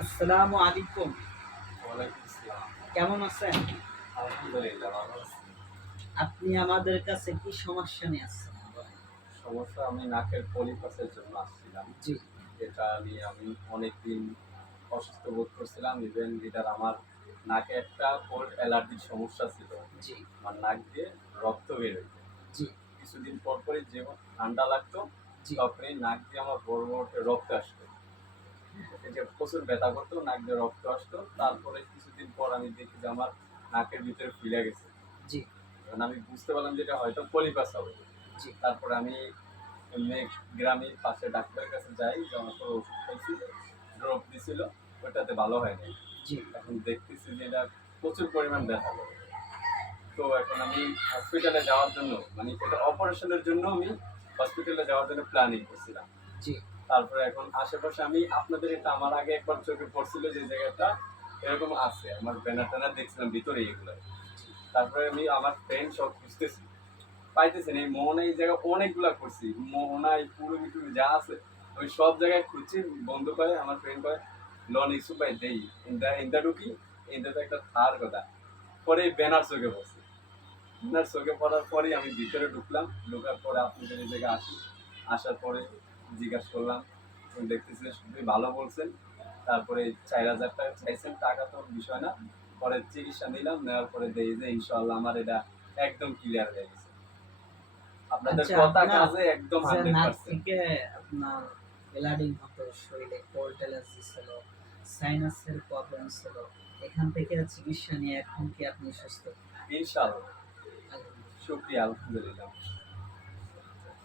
আসসালামু আলাইকুম। ওয়ালাইকুম আসসালাম। কেমন আছেন? আলহামদুলিল্লাহ ভালো আছি। আপনি আমাদের কাছে কি সমস্যা নিয়ে আসছেন? সমস্যা আমি নাকের পলিপাসের জন্য আসছিলাম। জি, যেটা নিয়ে আমি অনেকদিন অসুস্থ বোধ করছিলাম। ইভেন লিডার আমার নাকে একটা কোল্ড অ্যালার্জির সমস্যা ছিল। জি, আমার নাক দিয়ে রক্ত বের হইত। জি, কিছুদিন পর পরই যেমন ঠান্ডা লাগতো, জি। তখনই নাক দিয়ে আমার বড়, বড় রক্ত আসতো। এই যে প্রচুর ব্যথা করতো, নাক দিয়ে রক্ত আসতো। তারপরে কিছুদিন পর আমি দেখি যে আমার নাকের ভিতরে ফুইলা গেছে। জি, তখন আমি বুঝতে পারলাম যে এটা হয়তো পলিপাস হবে। জি, তারপরে আমি এমনি গ্রামের পাশে ডাক্তারের কাছে যাই, যাওয়ার পর ওষুধ খাইছি, ড্রপ দিছিল, ওটাতে ভালো হয় নাই। জি। এখন দেখতেছি যে এটা প্রচুর পরিমাণ ব্যথা করে। তো এখন আমি হসপিটালে যাওয়ার জন্য মানে এটা অপারেশনের জন্য আমি হসপিটালে যাওয়ার জন্য প্ল্যানিং করছিলাম। জি। তারপরে এখন আশেপাশে আমি আপনাদের এটা আমার আগে একবার চোখে পড়ছিল যে জায়গাটা এরকম আছে। আমার ব্যানার-ট্যানার দেখছিলাম ভিতরে এগুলো। তারপরে আমি আমার ফ্রেন্ড সব খুঁজতেছি। পাইতেছি না। এই মোহনায় এই জায়গায় অনেকগুলা করছি। মোহনায় পুরো-টুরু যা আছে আমি সব জায়গায় খুঁজছি। বন্ধু কয়, আমার ফ্রেন্ড কয়, "লন ইসু ভাই দেই। ইন্দা ঢুকি, ইন্দাতে একটা থার কথা।" পরে এই ব্যানার চোখে পড়ছে। ব্যানার চোখে পড়ার পরেই আমি ভিতরে ঢুকলাম। ঢোকার পরে আপনাদের এই জায়গায় আসি। আসার পরে জিজ্ঞাসা করলাম। দেখতেছি যে খুবই ভালো বলছেন। তারপরে ৳৪,০০০ চাইছেন। টাকা তো বিষয় না। পরে চিকিৎসা নিলাম। নেওয়ার পরে দেখি যে ইনশাআল্লাহ আমার এটা একদম ক্লিয়ার হয়ে গেছে। আপনাদের আচ্ছা, কথা আপনার কাজে একদম যে নাক 100%। থেকে আপনার ব্লিডিং হতো, শরীরে কোল্ড অ্যালার্জি ছিল, সাইনাসের প্রবলেম ছিল। এখান থেকে চিকিৎসা নিয়ে এখন কি আপনি সুস্থ? ইনশাআল্লাহ। আলহামদুলিল্লাহ। শুকরিয়া, আলহামদুলিল্লাহ।